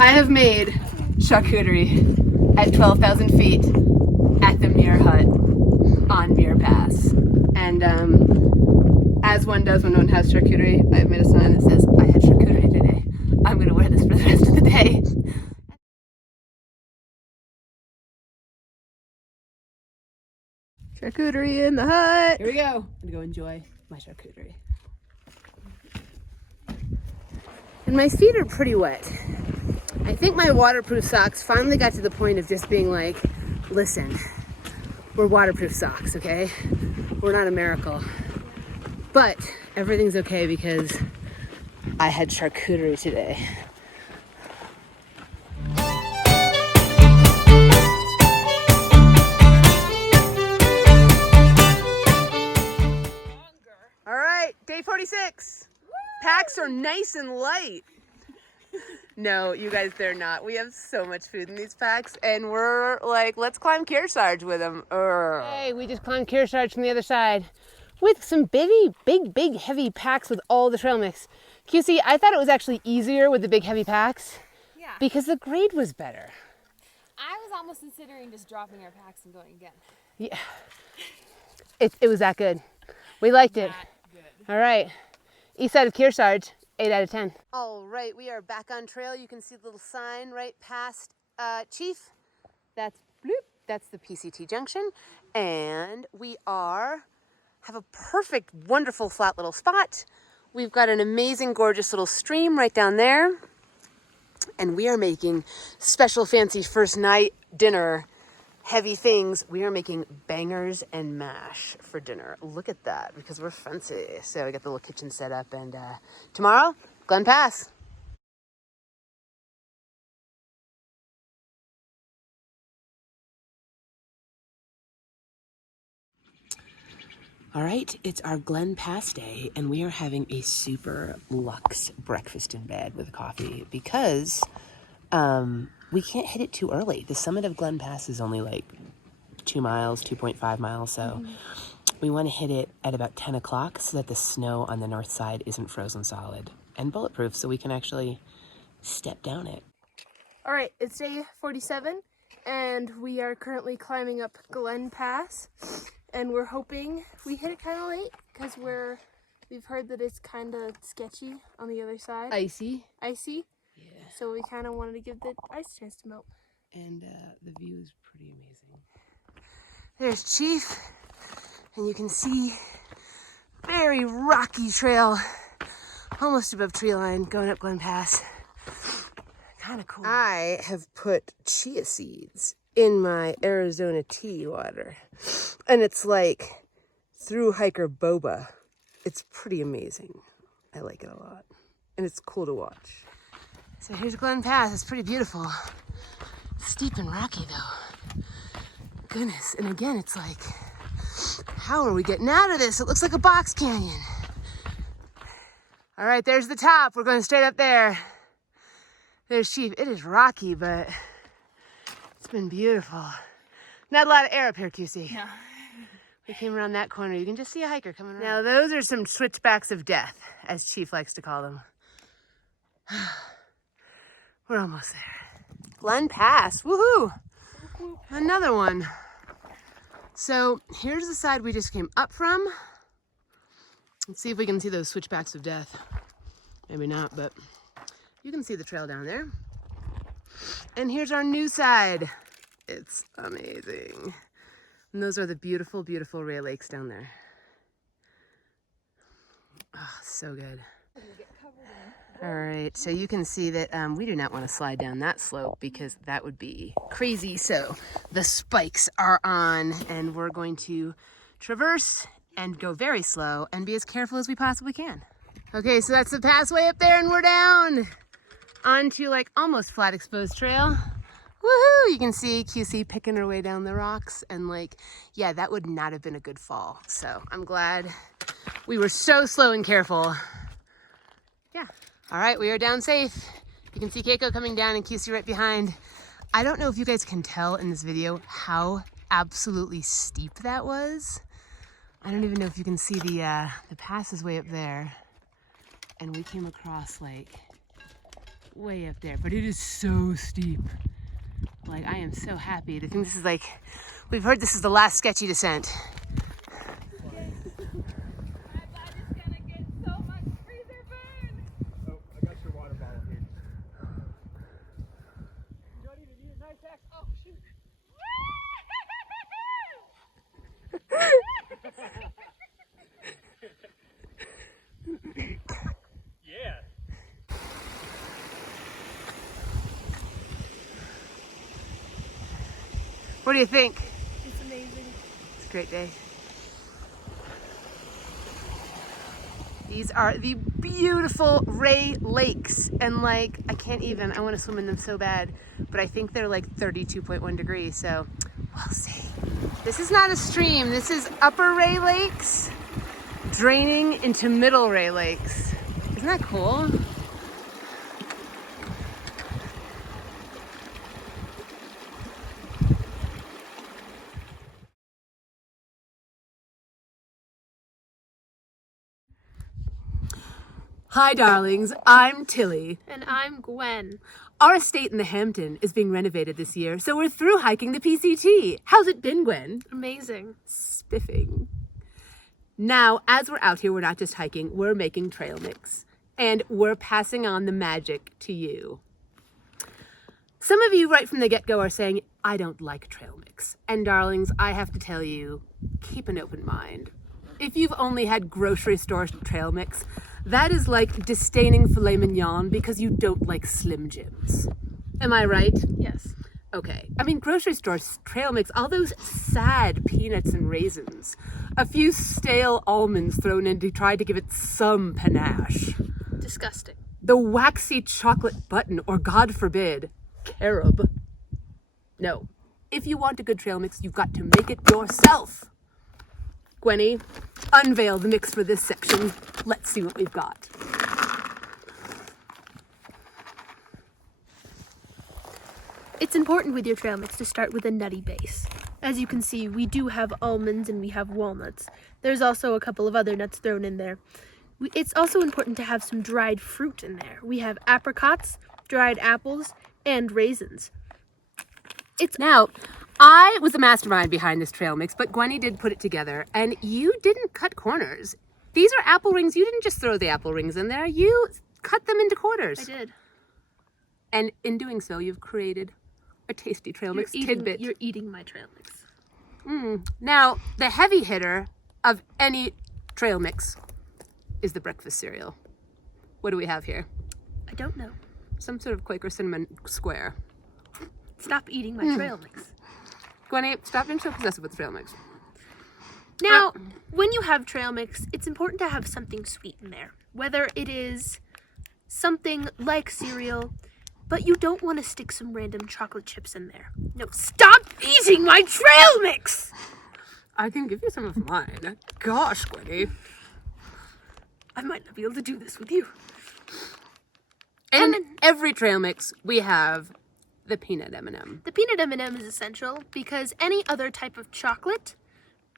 I have made charcuterie at 12,000 feet at the Muir hut on Muir Pass. And as one does when one has charcuterie, I've made a sign that says, I had charcuterie today. I'm going to wear this for the rest of the day. Charcuterie in the hut. Here we go. I'm going to go enjoy my charcuterie. And my feet are pretty wet. I think my waterproof socks finally got to the point of just being like, listen, we're waterproof socks, okay? We're not a miracle. But everything's okay because I had charcuterie today. All right, day 46. Packs are nice and light. No, you guys, they're not. We have so much food in these packs, and we're like, let's climb Kearsarge with them. Hey, we just climbed Kearsarge from the other side with some big, heavy packs with all the trail mix. QC, I thought it was actually easier with the big, heavy packs. Yeah. Because the grade was better. I was almost considering just dropping our packs and going again. Yeah. It was that good. We liked it. All right. East side of Kearsarge, 8 out of 10. All right, we are back on trail. You can see the little sign right past Chief. That's bloop. That's the PCT junction. And we have a perfect, wonderful, flat little spot. We've got an amazing, gorgeous little stream right down there. And we are making special fancy first night dinner heavy things. We are making bangers and mash for dinner. Look at that, because we're fancy. So we got the little kitchen set up, and tomorrow, Glen Pass. All right, it's our Glen Pass day, and we are having a super luxe breakfast in bed with coffee because we can't hit it too early. The summit of Glen Pass is only like 2 miles, 2.5 miles, so we want to hit it at about 10 o'clock so that the snow on the north side isn't frozen solid and bulletproof, so we can actually step down it. All right, it's day 47, and we are currently climbing up Glen Pass, and we're hoping we hit it kind of late because we've heard that it's kind of sketchy on the other side. Icy. Yeah. So we kind of wanted to give the ice a chance to melt. And the view is pretty amazing. There's Chief, and you can see very rocky trail, almost above tree line, going up Glen Pass. Kind of cool. I have put chia seeds in my Arizona tea water, and it's like through hiker boba. It's pretty amazing. I like it a lot, and it's cool to watch. So here's Glen Pass. It's pretty beautiful. Steep and rocky though. Goodness, and again, it's like, how are we getting out of this? It looks like a box canyon. All right, there's the top. We're going straight up there. There's Chief. It is rocky, but it's been beautiful. Not a lot of air up here, QC. No. We came around that corner. You can just see a hiker coming around. Now, those are some switchbacks of death, as Chief likes to call them. We're almost there. Glen Pass, woohoo! Another one. So here's the side we just came up from. Let's see if we can see those switchbacks of death. Maybe not, but you can see the trail down there. And here's our new side. It's amazing. And those are the beautiful, beautiful Ray Lakes down there. Oh, so good. All right, so you can see that we do not want to slide down that slope because that would be crazy. So the spikes are on, and we're going to traverse and go very slow and be as careful as we possibly can. Okay, so that's the pathway up there, and we're down onto like almost flat exposed trail. Woohoo! You can see QC picking her way down the rocks, and like, yeah, that would not have been a good fall. So I'm glad we were so slow and careful. Yeah. All right, we are down safe. You can see Keiko coming down and QC right behind. I don't know if you guys can tell in this video how absolutely steep that was. I don't even know if you can see the pass is way up there. And we came across like way up there, but it is so steep. Like, I am so happy to think this is like, we've heard this is the last sketchy descent. What do you think? It's amazing. It's a great day. These are the beautiful Ray Lakes. And like, I can't even, I want to swim in them so bad, but I think they're like 32.1 degrees, so we'll see. This is not a stream. This is Upper Ray Lakes draining into Middle Ray Lakes. Isn't that cool? Hi, darlings. I'm Tilly. And I'm Gwen. Our estate in the Hampton is being renovated this year, so we're through hiking the PCT. How's it been, Gwen? Amazing. Spiffing. Now, as we're out here, we're not just hiking, we're making trail mix. And we're passing on the magic to you. Some of you right from the get-go are saying, I don't like trail mix. And darlings, I have to tell you, keep an open mind. If you've only had grocery store trail mix, that is like disdaining filet mignon because you don't like Slim Jims. Am I right? Yes. Okay. I mean, grocery store trail mix, all those sad peanuts and raisins, a few stale almonds thrown in to try to give it some panache. Disgusting. The waxy chocolate button, or God forbid, carob. No. If you want a good trail mix, you've got to make it yourself. Gwenny, unveil the mix for this section. Let's see what we've got. It's important with your trail mix to start with a nutty base. As you can see, we do have almonds and we have walnuts. There's also a couple of other nuts thrown in there. It's also important to have some dried fruit in there. We have apricots, dried apples, and raisins. Now, I was the mastermind behind this trail mix, but Gwenny did put it together, and you didn't cut corners. These are apple rings. You didn't just throw the apple rings in there. You cut them into quarters. I did. And in doing so, you've created a tasty trail mix tidbit. You're eating my trail mix. Now, the heavy hitter of any trail mix is the breakfast cereal. What do we have here? I don't know. Some sort of Quaker cinnamon square. Stop eating my trail mix. Gwenny, stop being so possessive with the trail mix. Now, when you have trail mix, it's important to have something sweet in there. Whether it is something like cereal, but you don't want to stick some random chocolate chips in there. No, stop eating my trail mix! I can give you some of mine. Gosh, Gwenny. I might not be able to do this with you. In every trail mix, we have the peanut M&M. The peanut M&M is essential because any other type of chocolate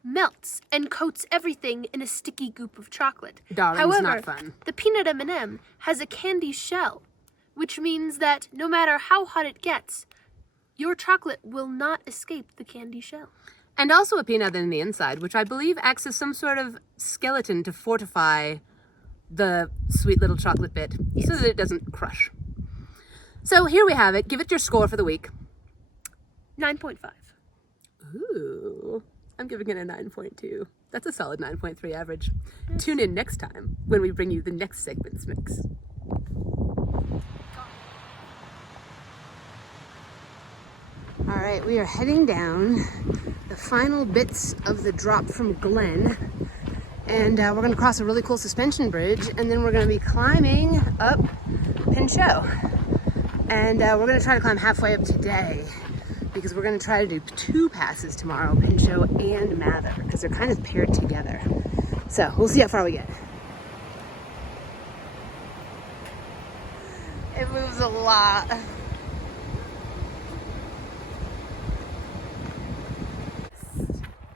melts and coats everything in a sticky goop of chocolate. Darling, However, it's not fun. The peanut M&M has a candy shell, which means that no matter how hot it gets, your chocolate will not escape the candy shell. And also a peanut in the inside, which I believe acts as some sort of skeleton to fortify the sweet little chocolate bit so that it doesn't crush. So here we have it. Give it your score for the week. 9.5. Ooh, I'm giving it a 9.2. That's a solid 9.3 average. Tune in next time when we bring you the next segment's mix. All right, we are heading down the final bits of the drop from Glen. And we're going to cross a really cool suspension bridge, and then we're going to be climbing up Pinchot. And we're going to try to climb halfway up today because we're going to try to do 2 passes tomorrow, Pinchot and Mather, because they're kind of paired together. So we'll see how far we get. It moves a lot.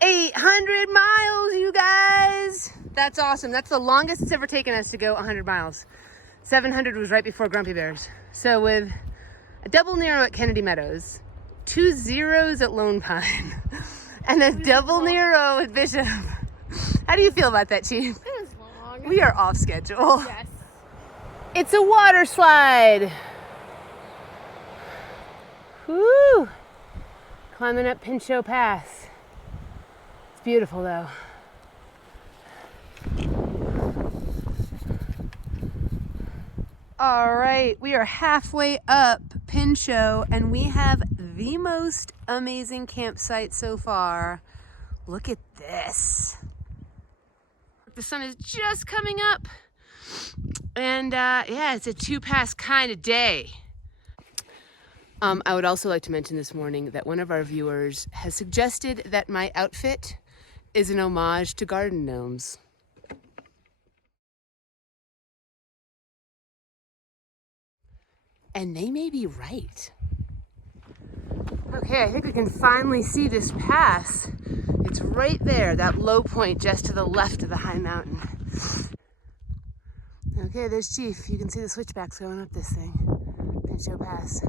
$800 miles, you guys. That's awesome. That's the longest it's ever taken us to go 100 miles. 700 was right before Grumpy Bears. So with a double Nero at Kennedy Meadows, 2 zeros at Lone Pine, and a double Nero at Bishop. How do you feel about that, Chief? It was long. We are off schedule. Yes. It's a water slide. Woo! Climbing up Pinchot Pass. It's beautiful though. All right, we are halfway up Pinchot and we have the most amazing campsite so far. Look at this. The sun is just coming up. And yeah, it's a 2-pass kind of day. I would also like to mention this morning that one of our viewers has suggested that my outfit is an homage to garden gnomes. And they may be right. Okay, I think we can finally see this pass. It's right there, that low point just to the left of the high mountain. Okay, there's Chief. You can see the switchbacks going up this thing. Pinchot Pass.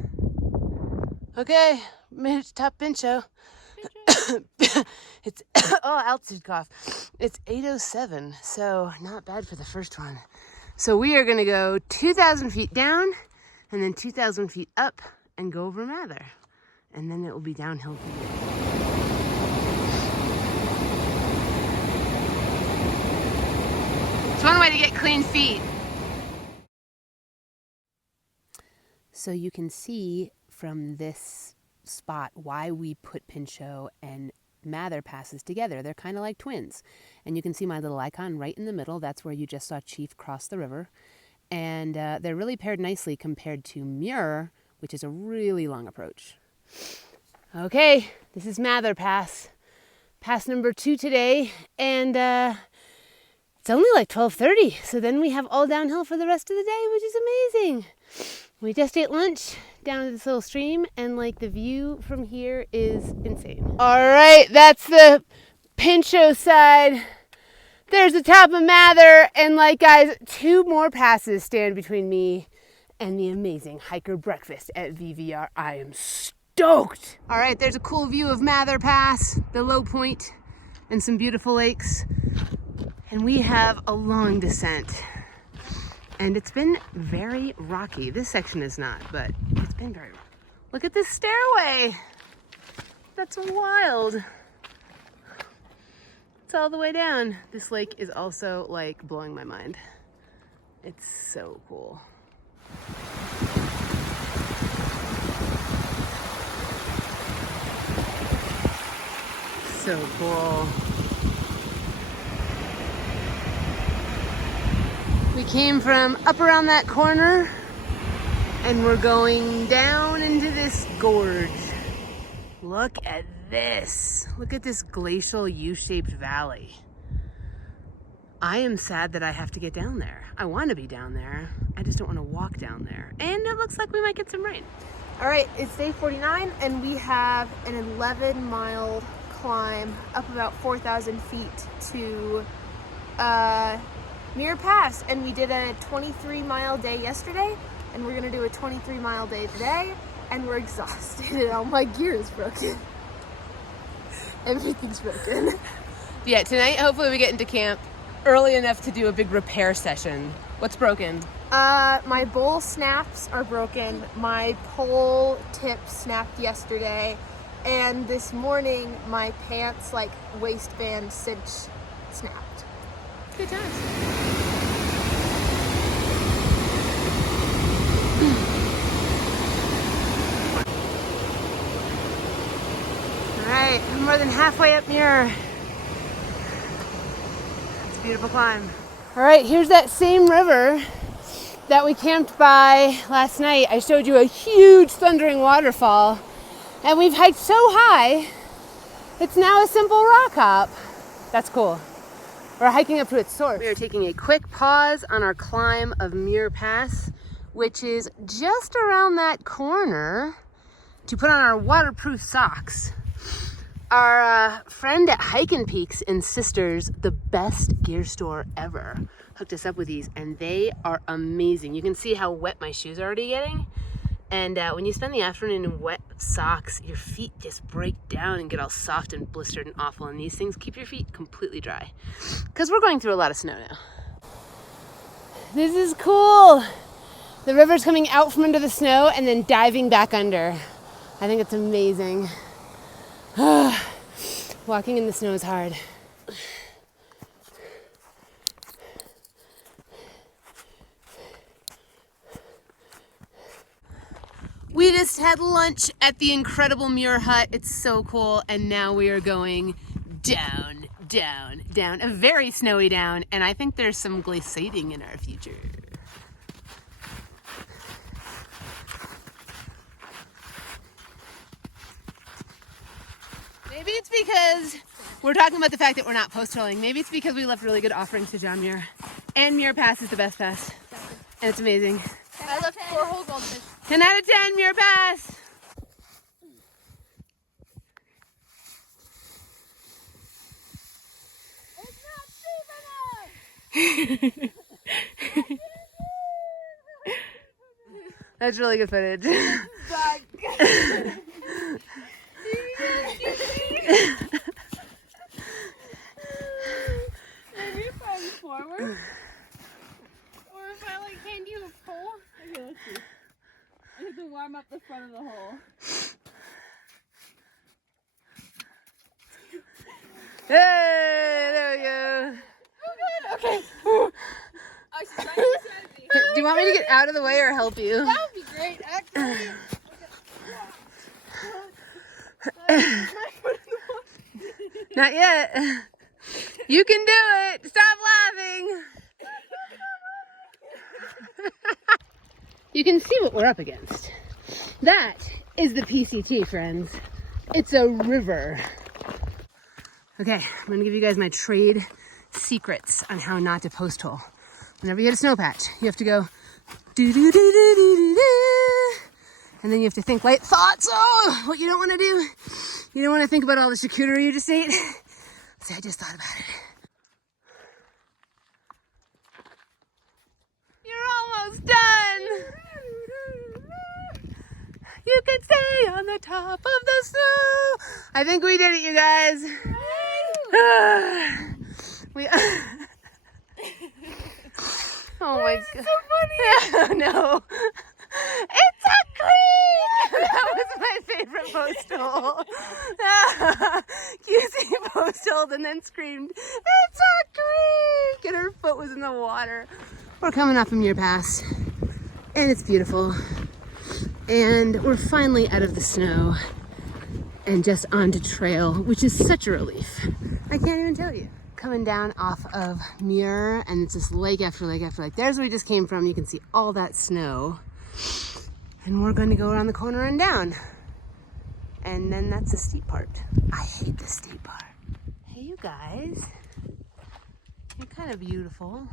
Okay, made it to top Pinchot. It's, oh, altitude cough. It's 8:07, so not bad for the first one. So we are gonna go 2,000 feet down and then 2,000 feet up and go over Mather. And then it will be downhill from here. It's one way to get clean feet. So you can see from this spot why we put Pinchot and Mather passes together. They're kind of like twins. And you can see my little icon right in the middle. That's where you just saw Chief cross the river. And they're really paired nicely compared to Muir, which is a really long approach. Okay, this is Mather Pass. Pass number 2 today. And it's only like 12:30. So then we have all downhill for the rest of the day, which is amazing. We just ate lunch down at this little stream, and like the view from here is insane. All right, that's the Pinchot side. There's the top of Mather, and like guys, 2 more passes stand between me and the amazing hiker breakfast at VVR. I am stoked. All right, there's a cool view of Mather Pass, the low point, and some beautiful lakes. And we have a long descent. And it's been very rocky. This section is not, but it's been very rocky. Look at this stairway. That's wild. It's all the way down. This lake is also like blowing my mind. It's so cool. So cool. We came from up around that corner and we're going down into this gorge. Look at this. Look at this glacial U-shaped valley. I am sad that I have to get down there. I want to be down there. I just don't want to walk down there. And it looks like we might get some rain. All right, it's day 49 and we have an 11-mile climb up about 4,000 feet to Muir Pass, and we did a 23-mile day yesterday, and we're gonna do a 23-mile day today, and we're exhausted, and all my gear is broken. Everything's broken. Yeah, tonight hopefully we get into camp early enough to do a big repair session. What's broken? My bowl snaps are broken. My pole tip snapped yesterday, and this morning my pants waistband cinch snapped. Good times. All right, I'm more than halfway up Muir. It's a beautiful climb. All right, here's that same river that we camped by last night. I showed you a huge thundering waterfall, and we've hiked so high, it's now a simple rock hop. That's cool. We're hiking up to its source. We are taking a quick pause on our climb of Muir Pass, which is just around that corner, to put on our waterproof socks. Our friend at Hiking Peaks in Sisters, the best gear store ever, hooked us up with these, and they are amazing. You can see how wet my shoes are already getting. And when you spend the afternoon in wet socks, your feet just break down and get all soft and blistered and awful. And these things keep your feet completely dry. Because we're going through a lot of snow now. This is cool. The river's coming out from under the snow and then diving back under. I think it's amazing. Walking in the snow is hard. We just had lunch at the incredible Muir Hut. It's so cool. And now we are going down, down, down, a very snowy down. And I think there's some glaciating in our future. Maybe it's because we're talking about the fact that we're not post-trolling. Maybe it's because we left really good offerings to John Muir. And Muir Pass is the best pass. And it's amazing. I left 4 whole goldfish. 10 out of 10, Muir Pass. It's not safe enough! That's really good footage. Maybe if I'm forward. Or if I like hand you a pole. Okay, let's see. I have to warm up the front of the hole. Hey, there we go. Oh good, okay. I was trying to set me. Do you want me to get out of the way or help you? That would be great, actually. Not yet. You can do it. Stop laughing. You can see what we're up against. That is the PCT, friends. It's a river. Okay, I'm gonna give you guys my trade secrets on how not to post hole. Whenever you hit a snow patch, you have to go do do do do do do do, and then you have to think light thoughts. Oh, what you don't want to do. You don't want to think about all the charcuterie you just ate. See, I just thought about it. You're almost done. You can stay on the top of the snow. I think we did it, you guys. We. Oh my god. So funny. No. It's a creek. That was my favorite post hole. QC post holed and then screamed, "It's a creek!" And her foot was in the water. We're coming up from Muir Pass, and it's beautiful. And we're finally out of the snow and just onto trail, which is such a relief. I can't even tell you. Coming down off of Muir, and it's just lake after lake after lake. There's where we just came from. You can see all that snow. And we're going to go around the corner and down. And then that's the steep part. I hate the steep part. Hey, you guys. You're kind of beautiful.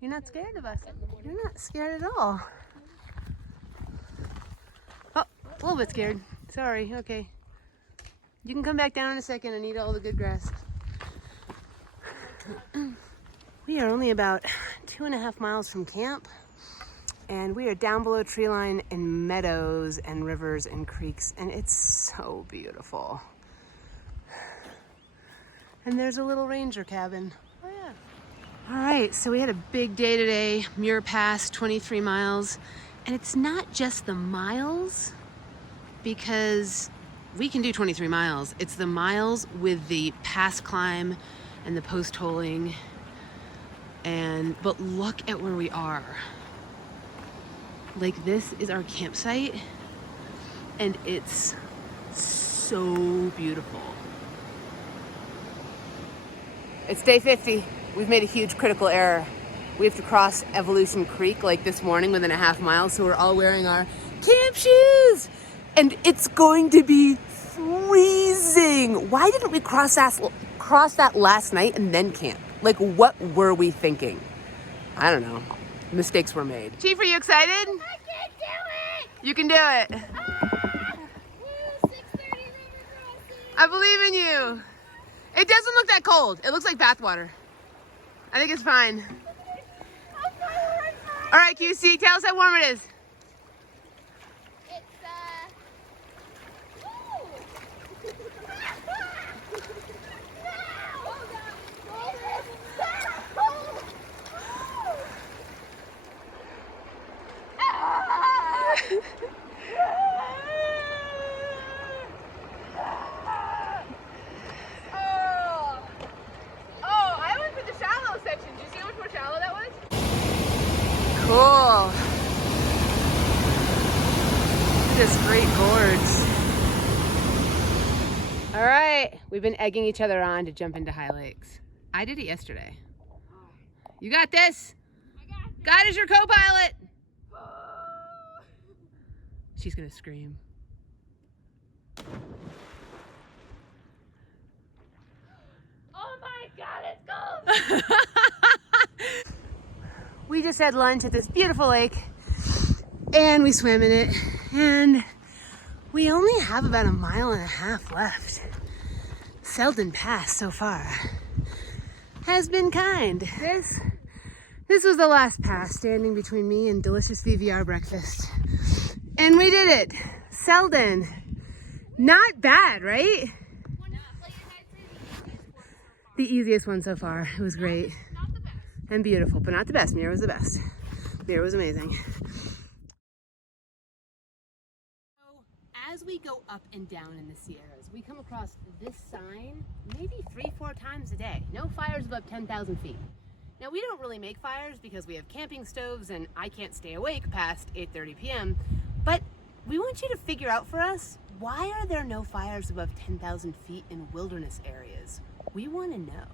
You're not scared of us. You're not scared at all. Oh, a little bit scared. Sorry, okay. You can come back down in a second and eat all the good grass. We are only about 2.5 miles from camp, and we are down below tree line in meadows and rivers and creeks, and it's so beautiful. And there's a little ranger cabin. Oh yeah. All right, so we had a big day today. Muir Pass, 23 miles, and it's not just the miles, because we can do 23 miles. It's the miles with the pass climb and the post holing. But look at where we are. Like, this is our campsite, and it's so beautiful. It's day 50. We've made a huge critical error. We have to cross Evolution Creek like this morning within a half mile, so we're all wearing our camp shoes. And it's going to be freezing. Why didn't we cross that last night and then camp? Like, what were we thinking? I don't know. Mistakes were made. Chief, are you excited? I can do it! You can do it. Woo, 6:30 river crossing. I believe in you. It doesn't look that cold. It looks like bathwater. I think it's fine. All right, QC, tell us how warm it is. Cool. This great gorge. All right, we've been egging each other on to jump into high lakes. I did it yesterday. You got this? I got this. God is your co-pilot. She's gonna scream. Oh my God, it's cold. We just had lunch at this beautiful lake and we swam in it, and we only have about 1.5 miles left. Selden Pass so far has been kind. This was the last pass standing between me and delicious VVR breakfast. And we did it. Selden. Not bad, right? The easiest one so far. It was great. Not the best. And beautiful, but not the best. Muir was the best. Muir was amazing. As we go up and down in the Sierras, we come across this sign maybe 3-4 times a day. No fires above 10,000 feet. Now, we don't really make fires because we have camping stoves and I can't stay awake past 8:30 p.m. But we want you to figure out for us, why are there no fires above 10,000 feet in wilderness areas? We want to know.